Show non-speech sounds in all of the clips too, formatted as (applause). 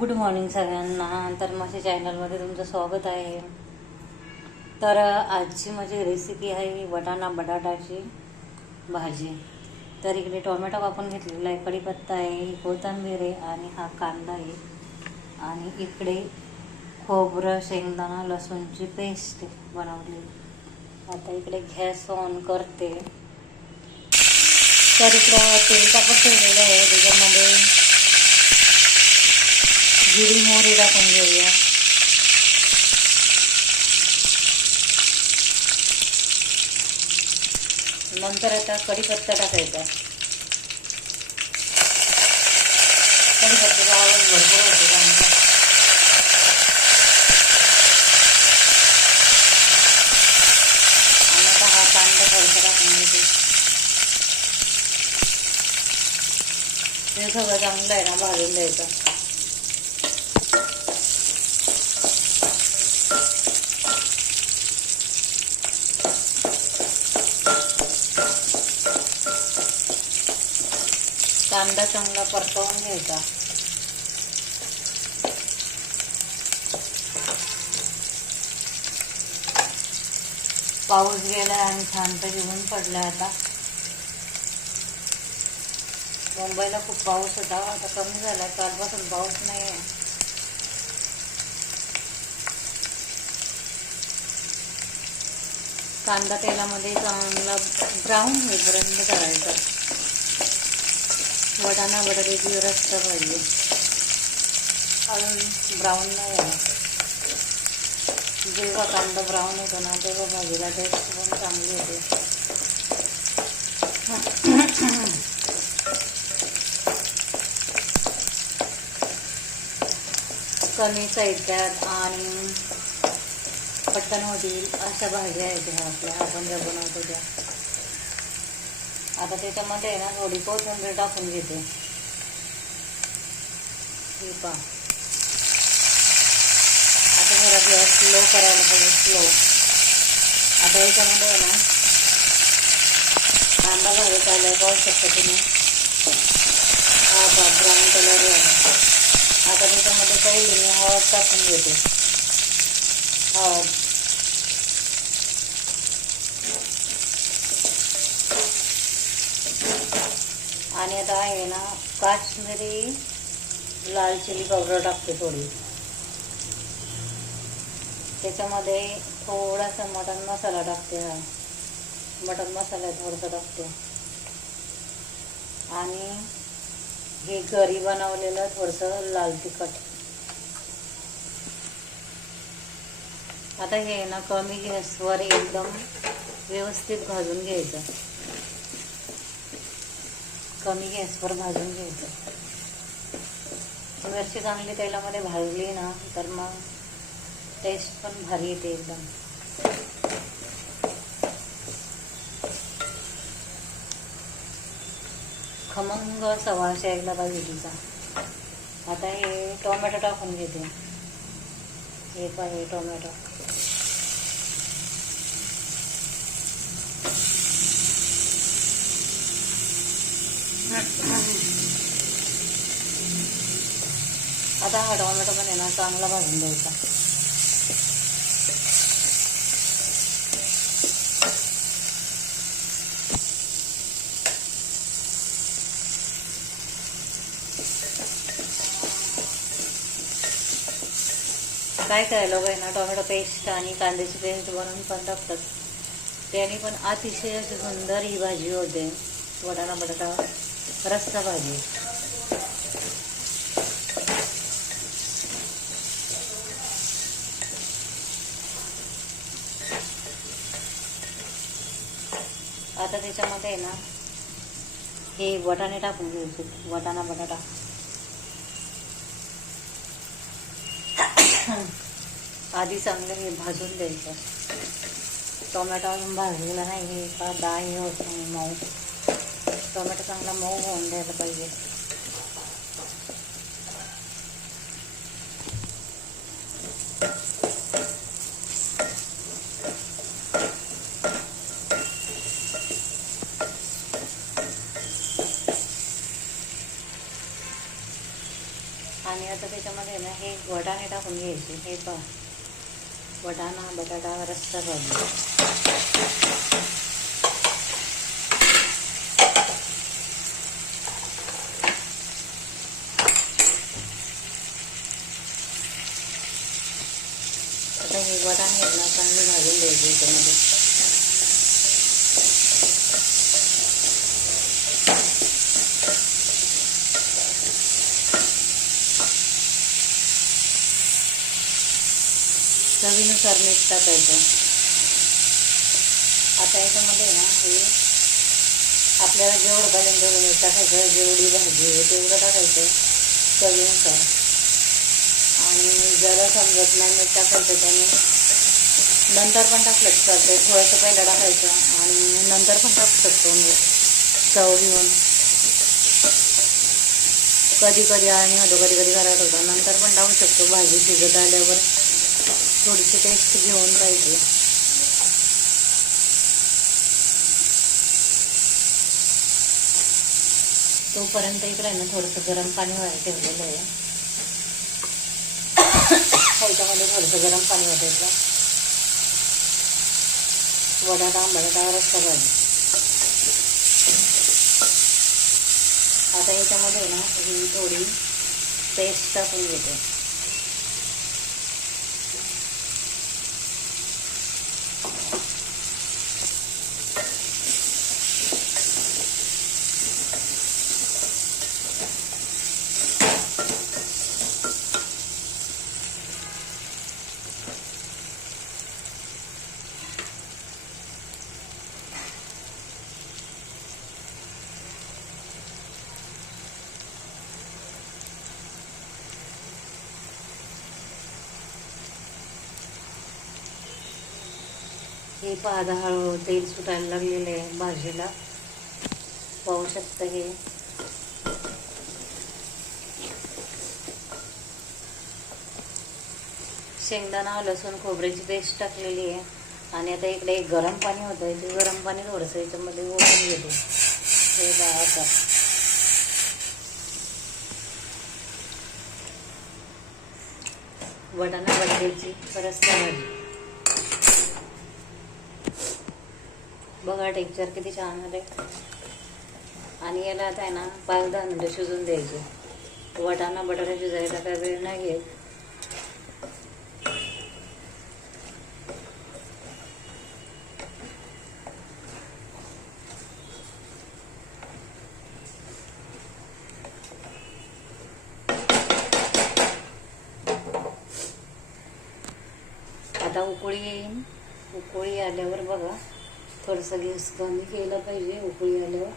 Good morning सगळ्यांना. तर माझ्या चॅनलमध्ये तुमचं स्वागत आहे. तर आजची माझी रेसिपी आहे वटाणा बटाटाची भाजी. तर इकडे टोमॅटो कापून घेतलेला आहे कढीपत्ता आहे कोथिंबीर आहे आणि हा कांदा आहे. आणि इकडे खोबरं शेंगदाणा लसूणची पेस्ट बनवली. आता इकडे गॅस ऑन करते. तर इकडं तेल टाकत ठेवलेलं आहे. त्याच्यामध्ये जिरी मोहरी टाकून घेऊया. नंतर आता कढीपत्ता टाकायचा. कढीपत्त्याचा आवाज भरपूर होतो कांदा आणि आता हा कांदा थोडासा टाकून घेते. हे सगळं चांगलं आहे ना भाजून द्यायचं कांदा चांगला परतवून घ्यायचा. पाऊस गेलाय आणि छानपैकी ऊन पडलाय आता. मुंबईला खूप पाऊस होता आता कमी झालाय. कालपासून पाऊस नाही आहे कांदा तेलामध्ये चांगला ब्राऊन होईपर्यंत करायचा. वटाणा बटाट्याची रस्ता पाहिजे. अजून ब्राऊन नाही आहे. जेव्हा कांदा ब्राऊन होतो ना तेव्हा भाजीला टेस्ट पण चांगली होते कमी साहित्यात आणि पटकन होतील अशा भाज्या आहेत ह्या आपल्या आपण ज्या बनवतो त्या. आता त्याच्यामध्ये आहे ना थोडी कोथिंबीर टाकून घेते. हे पहा. आता जरा गॅस स्लो करायला पाहिजे स्लो. आता याच्यामध्ये आहे ना कांदा भाजी आलाय पाहू शकता तुम्ही. हा पहा ब्राऊन कलर आता त्याच्यामध्ये पहिली मी हळद टाकून घेते. हळद आणि आता आहे ना काश्मीरी लाल चिली पावडर टाकते थोडी. त्याच्यामध्ये थोडासा मटन मसाला टाकते हा. मटन मसाला थोडासा टाकते. आणि हे घरी बनवलेलं थोडंसं लाल तिखट. आता हे ना कमी गॅसवर एकदम व्यवस्थित भाजून घ्यायचं. कमी गॅसवर भाजून घ्यायचं मिरची चांगली तेलामध्ये भाजली ना तर मग टेस्ट पण भारी येते एकदम. खमंग सवाशे एकदा पाहिजे आता हे टोमॅटो टाकून घेते. हे पाहिजे टोमॅटो. आता हा टोमॅटो पण आहे ना चांगला भाजून द्यायचा काय काय लोक आहे ना टोमॅटो पेस्ट आणि कांद्याची पेस्ट बनवून पण टाकतात. त्याने पण अतिशय सुंदर ही भाजी होते. वटाणा बटाटा. रस्सा भाजी आता त्याच्यामध्ये आहे ना हे वटाणे टाकून घ्यायचे वटाणा बटाटा. आधी चांगलं हे भाजून द्यायचं. टोमॅटो अजून भाजलेला नाही हे का डाळ हे होत नाही मऊ. मऊ होऊन द्यायला पाहिजे. आणि आता त्याच्यामध्ये ना हे वटाणे टाकून घ्यायचे हे पहा. वटाणा बटाटा रस्सा भाजी आता हे वटाणे ना चांगली भाजून द्यायचे याच्यामध्ये. चवीनुसार मीठ टाकायचं. आता याच्यामध्ये ना हे आपल्याला जेवढं पाहिजे तेवढं मीठ टाकायचं जेवढी भाजी आहे तेवढं टाकायचं चवीनुसार. आणि ज्याला समजत नाही मीठ टाकायचं त्याने नंतर पण टाकलं चालते थोडंसं पहिलं टाकायचं आणि नंतर पण टाकू शकतो मीठ चव घेऊन. कधी कधी आणि होतो कधी कधी घरात होतो. नंतर पण टाकू शकतो. भाजी शिजत आल्यावर थोडीशी टेस्ट घेऊन पाहिजे. तोपर्यंत इकडे ना थोडंसं गरम पाणी व्हायला ठेवलेलं आहे. ह्याच्यामध्ये थोडंसं गरम पाणी वाटायचं वडाटा बटाटा रस्ता भाजी. आता याच्यामध्ये ना ही थोडी पेस्ट टाकून घेते. हे पाहता हळूहळू तेल सुटायला लागलेलं आहे भाजीला. पाहू शकता हे. शेंगदाणा लसूण खोबऱ्याची पेस्ट टाकलेली आहे. आणि आता इकडे एक गरम पाणी होतं ते गरम पाणी थोडंसं याच्यामध्ये ओढून घेते. हे बघा आता. वटाणा बटाट्याची रस्ता भाजी बघा टेक्चर किती छान आले आणि याला आता आहे ना पाच दहा मिनटं शिजून द्यायचे. वटाणा बटाटा शिजायला काय वेळ नाही घेत. आता उकळी येईन उकळी आल्यावर बघा. थोडंसं गॅस कमी केला पाहिजे उकळी आल्यावर.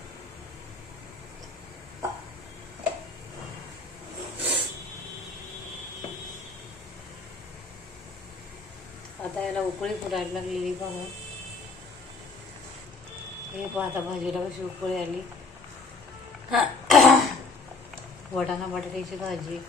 आता याला उकळी पुरायला लागलेली बघा. हे पहा आता भाजीला कशी उकळी आली. (coughs) वटाणा बटाट्याची भाजी.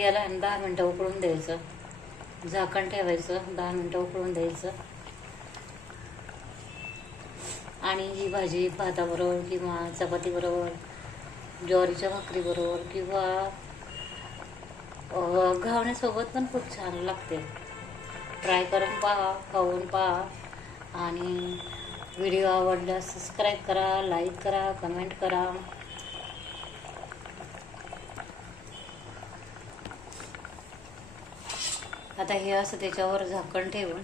याला दहा मिनटं उकळून द्यायचं. झाकण ठेवायचं दहा मिनटं उकळून द्यायचं. आणि ही भाजी भाताबरोबर किंवा चपातीबरोबर ज्वारीच्या भाकरीबरोबर किंवा घावण्यासोबत पण खूप छान लागते. ट्राय करून पहा खाऊन पहा. आणि व्हिडिओ आवडल्यास सबस्क्राईब करा लाईक करा कमेंट करा. आता हे असं त्याच्यावर झाकण ठेवून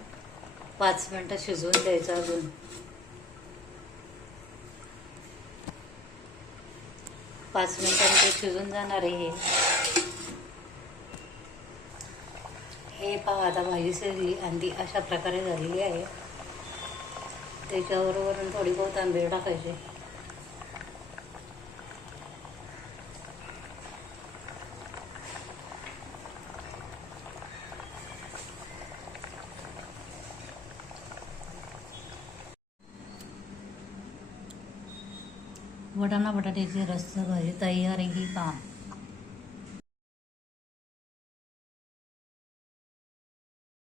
पाच मिनटं शिजवून द्यायचं अजून. पाच मिनिटांनी ते शिजून जाणार आहे हे. हे पहा आता भाजी शिजली आणि ती अशा प्रकारे झालेली आहे. त्याच्याबरोबर थोडी बहुत आंबेड टाकायची. वटाणा बटाट्याची रस्सा भाजी तयार आहे की का